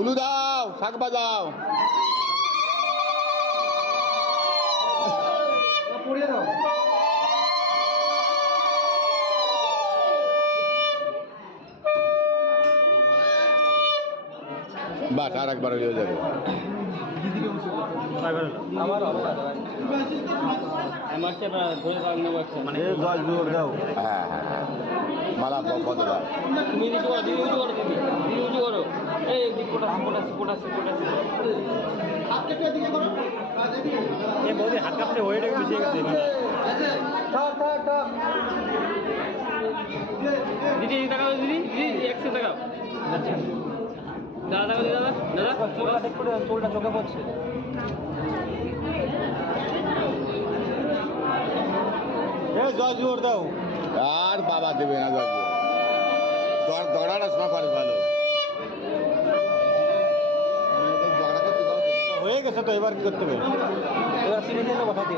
উলু দাও, শাক বাজাও। বাস আর একবার হয়ে যাবে। হ্যাঁ হ্যাঁ হ্যাঁ, মালা কত দাও? তুমি উঁচু করো, দিদি উঁচু করো, দিদি উঁচু করো। এই পোটাসি পোটাসি পোটাসি পোটাসি হাত কাঁপতে ওয়েট মিশিয়ে গেছে। দিদি দেখাও, দিদি দিদি একশো দেখাও। দাদা দাদা দাদা দাদা চোলটা চোখে পড়ছে। জয় জোর দাও। আর বাবা দেবে না, দড়াটা শোনা করে ভালো হয়ে গেছে তো, এবার কি করতে হবে? এবার সিনে বসা দিয়ে